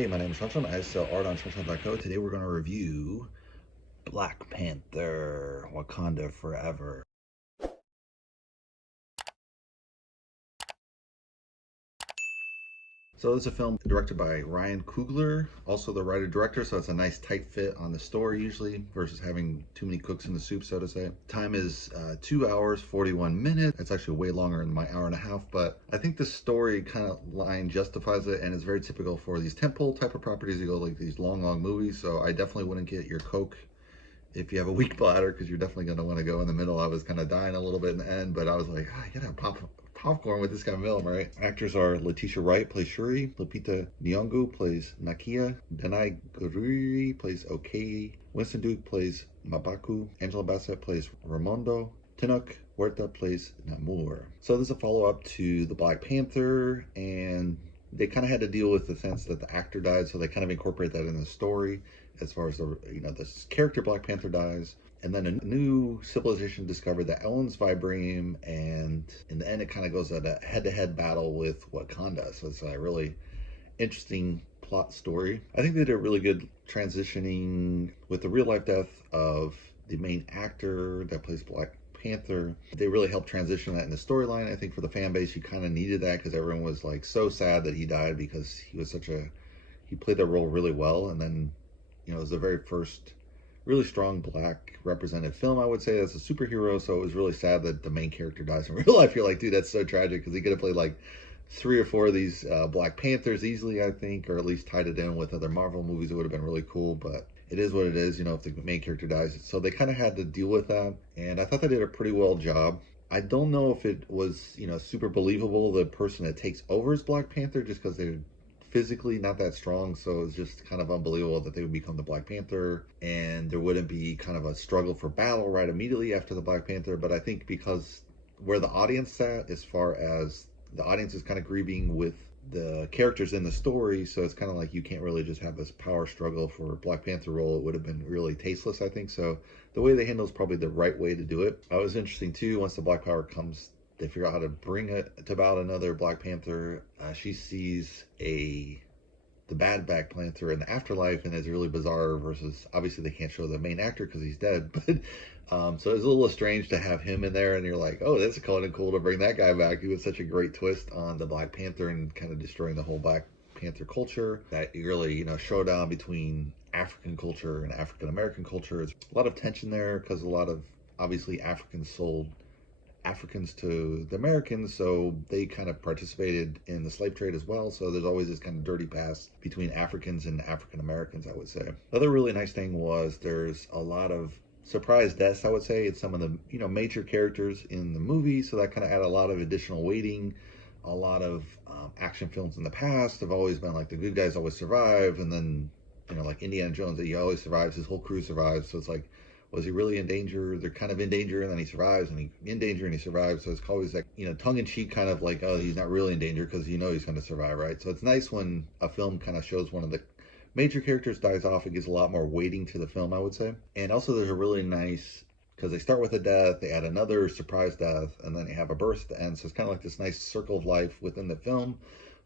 Hey, my name is Sean. I sell art on SeanSean.co. Today we're going to review Black Panther, Wakanda Forever. So this is a film directed by Ryan Coogler, also the writer-director, so it's a nice tight fit on the story usually versus having too many cooks in the soup, so to say. Time is 2 hours, 41 minutes. It's actually way longer than my hour and a half, but I think the story kind of line justifies it, and it's very typical for these tentpole type of properties. You go like these long movies, so I definitely wouldn't get your Coke if you have a weak bladder, because you're definitely going to want to go in the middle. I was kind of dying a little bit in the end, but I was like, I gotta have popcorn with this kind of film, right? Actors are Letitia Wright plays Shuri, Lupita Nyong'o plays Nakia, Danai Gurira plays Okoye, Winston plays Mabaku, Angela Bassett plays Ramonda, Tenoch Huerta plays Namor. So this is a follow-up to the Black Panther, and they kind of had to deal with the sense that the actor died, so they kind of incorporate that in the story as far as the character Black Panther dies. And then a new civilization discovered that owns vibranium, and in the end, it kind of goes at a head-to-head battle with Wakanda. So it's a really interesting plot story. I think they did a really good transitioning with the real-life death of the main actor that plays Black Panther. They really helped transition that in the storyline. I think for the fan base, you kind of needed that because everyone was like so sad that he died because he was he played that role really well. And then, it was the very first really strong black represented film, I would say, as a superhero. So it was really sad that the main character dies in real life. You're like, dude, that's so tragic, because he could have played like 3 or 4 of these Black Panthers easily, I think, or at least tied it in with other Marvel movies. It would have been really cool, but it is what it is, if the main character dies. So they kind of had to deal with that, and I thought they did a pretty well job. I don't know if it was, super believable, the person that takes over as Black Panther, just because they're physically not that strong, so it's just kind of unbelievable that they would become the Black Panther, and there wouldn't be kind of a struggle for battle right immediately after the Black Panther. But I think because where the audience sat, as far as the audience is kind of grieving with the characters in the story, so it's kind of like you can't really just have this power struggle for a Black Panther role. It would have been really tasteless, I think. So the way they handle is probably the right way to do it. It was interesting too, once the Black Power comes, they figure out how to bring it to about another Black Panther. She sees the bad Black Panther in the afterlife, and it's really bizarre. Versus, obviously, they can't show the main actor because he's dead, but so it's a little strange to have him in there, and you're like, oh, that's kind of cool to bring that guy back. He was such a great twist on the Black Panther and kind of destroying the whole Black Panther culture. That really, showdown between African culture and African American culture. There's a lot of tension there because a lot of, obviously, Africans sold Africans to the Americans, so they kind of participated in the slave trade as well. So there's always this kind of dirty past between Africans and African Americans, I would say. The other really nice thing was there's a lot of surprise deaths, I would say. It's some of the major characters in the movie, so that kind of added a lot of additional weighting. A lot of action films in the past have always been like the good guys always survive, and then like Indiana Jones, that he always survives, his whole crew survives. So it's like, was he really in danger? They're kind of in danger, and then he survives, and he's in danger, and he survives. So it's always like, tongue-in-cheek kind of like, oh, he's not really in danger because he's going to survive, right? So it's nice when a film kind of shows one of the major characters dies off. It gives a lot more weighting to the film, I would say. And also there's a really nice, because they start with a death, they add another surprise death, and then they have a birth at the end. So it's kind of like this nice circle of life within the film,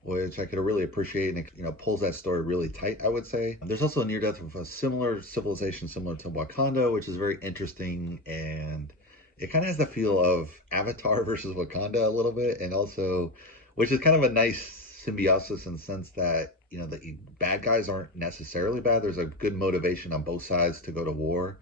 which I could really appreciate, and it pulls that story really tight, I would say. There's also a near death of a similar civilization, similar to Wakanda, which is very interesting, and it kind of has the feel of Avatar versus Wakanda a little bit, and also, which is kind of a nice symbiosis in the sense that the bad guys aren't necessarily bad. There's a good motivation on both sides to go to war.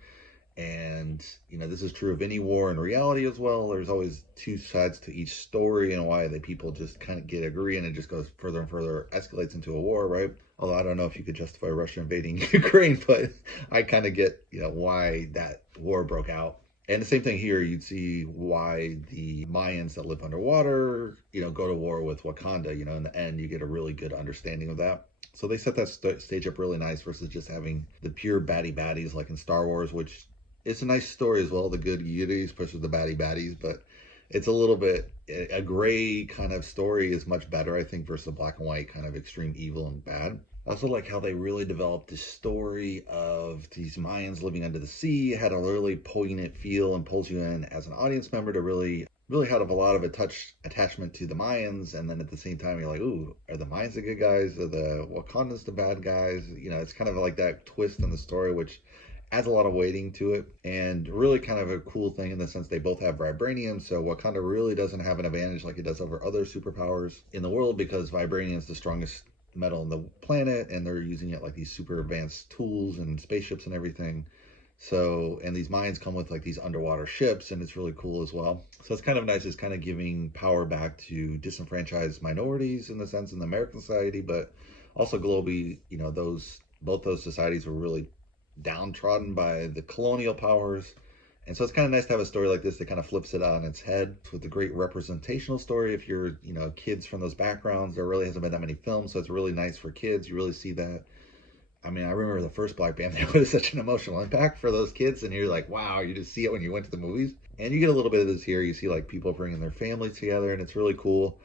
And this is true of any war in reality as well. There's always 2 sides to each story, and why the people just kind of get agree, and it just goes further and further, escalates into a war, right? Although I don't know if you could justify Russia invading Ukraine, but I kind of get why that war broke out. And the same thing here, you'd see why the Mayans that live underwater go to war with Wakanda. In the end, you get a really good understanding of that. So they set that stage up really nice, versus just having the pure baddie baddies like in Star Wars, which it's a nice story as well, the good goodies versus the baddie baddies, but it's a little bit, a gray kind of story is much better, I think, versus a black and white kind of extreme evil and bad. I also like how they really developed this story of these Mayans living under the sea. It had a really poignant feel and pulls you in as an audience member to really really had a lot of attachment to the Mayans, and then at the same time you're like, ooh, are the Mayans the good guys? Are the Wakandans the bad guys? You know, it's kind of like that twist in the story, which adds a lot of weighting to it, and really kind of a cool thing in the sense they both have vibranium, so Wakanda really doesn't have an advantage like it does over other superpowers in the world because vibranium is the strongest metal on the planet, and they're using it like these super advanced tools and spaceships and everything. So, and these mines come with like these underwater ships, and it's really cool as well. So it's kind of nice. It's kind of giving power back to disenfranchised minorities in the sense in the American society, but also globally. You know, both those societies were really downtrodden by the colonial powers. And so it's kind of nice to have a story like this that kind of flips it on its head with a great representational story. If you're, you know, kids from those backgrounds, there really hasn't been that many films, so it's really nice for kids. You really see that. I mean, I remember the first Black Panther was such an emotional impact for those kids, and you're like, wow, you just see it when you went to the movies. And you get a little bit of this here. You see like people bringing their families together, and it's really cool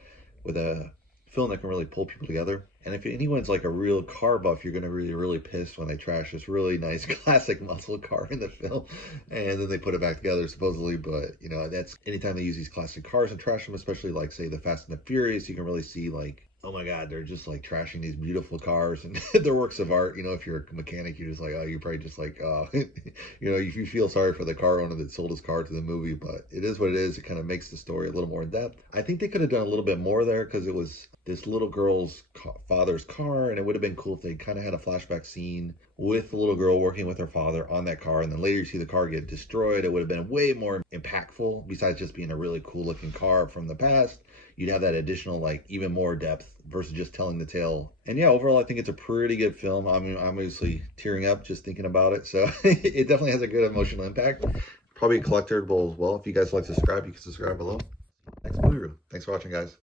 with a film that can really pull people together. And if anyone's like a real car buff, you're gonna be really pissed when they trash this really nice classic muscle car in the film, and then they put it back together supposedly. But you know, that's anytime they use these classic cars and trash them, especially like say the Fast and the Furious, you can really see like, oh my god, they're just like trashing these beautiful cars and they're works of art. You know, if you're a mechanic, you're just like, oh, you're probably just like, oh, you know, you feel sorry for the car owner that sold his car to the movie, but it is what it is. It kind of makes the story a little more in depth. I think they could have done a little bit more there because it was this little girl's father's car, and it would have been cool if they kind of had a flashback scene with the little girl working with her father on that car, and then later you see the car get destroyed. It would have been way more impactful besides just being a really cool looking car from the past. You'd have that additional, like, even more depth versus just telling the tale. And yeah, overall, I think it's a pretty good film. I mean, I'm obviously tearing up just thinking about it. So it definitely has a good emotional impact. Probably collectible as well. If you guys like to subscribe, you can subscribe below. Next movie review. Thanks for watching, guys.